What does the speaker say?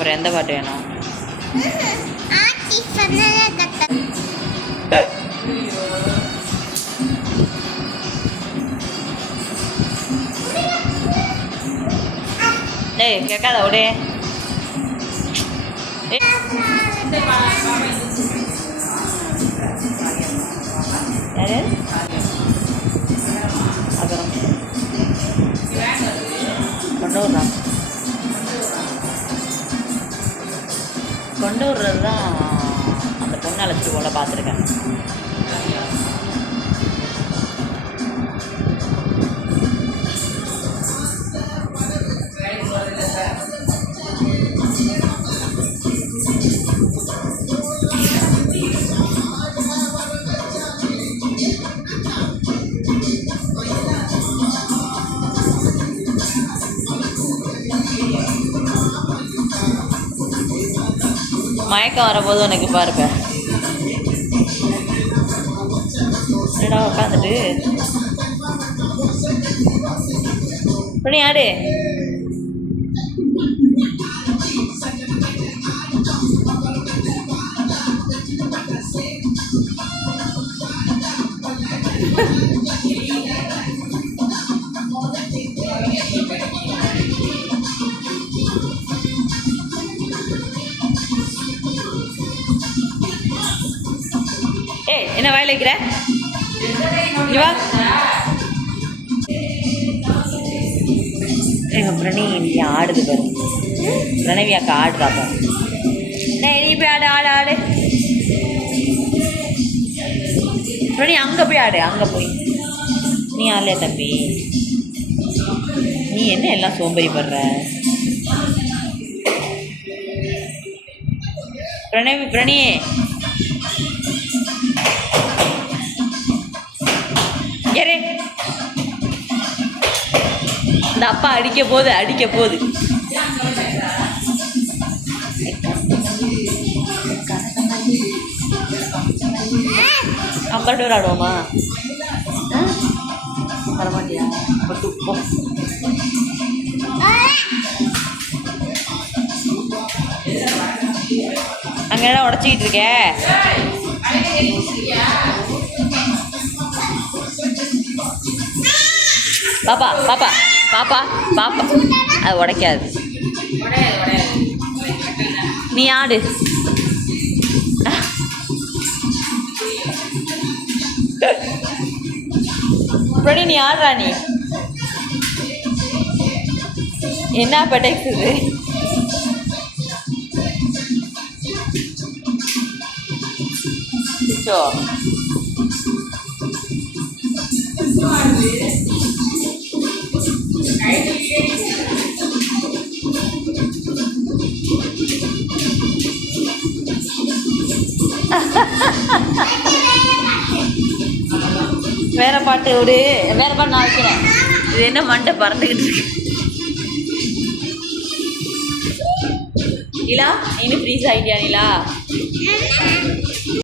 அப்புறம் எந்த பாட்டு வேணும்? ஏய் டேய் கேட்காத விடு யாரு? அப்புறம். கொண்டு விட்றான் கொண்டு விடுறது தான் அந்த பொண்ணை அழைச்சிட்டு போல பார்த்துருக்கேன். மயக்கம் வரும்போது உனக்கு பாருப்பேன் என்னடா உட்காந்துட்டு பண்ணி ஆடு ஏய் என்ன வாயில வைக்கிற? இங்க வா. எங்க பிரணி நீ ஆடுது பாரு. பிரணவி அக்கா ஆடுறா பாரு. டேய், நீ போய் ஆடு ஆடு ஆடு. பிரணி அங்கே போய் ஆடு அங்கே போய். நீ ஆடலையா தம்பி? நீ என்ன எல்லாம் சோம்பேறி படுற பிரணவி பிரணி. அப்பா அடிக்க போகுது அடிக்க போகுது. அப்பாட்டு விளாடுவோமா வரமாட்டியா? அங்கே உடச்சிக்கிட்டு இருக்கே? பாப்பா பாப்பா பாப்பா பாப்பா. அது உடைக்காது. நீ ஆடு. இப்படி நீ ஆடுறா நீ. என்ன படைக்குது ஸோ வேற பாட்டு ஒரு வேற பாட்டு நான் வைக்கிறேன். இது என்ன மண்டை பறந்துக்கிட்டு இருக்கு? நிலா நீனு ஃப்ரீஸ் ஆகிட்டியா நிலா?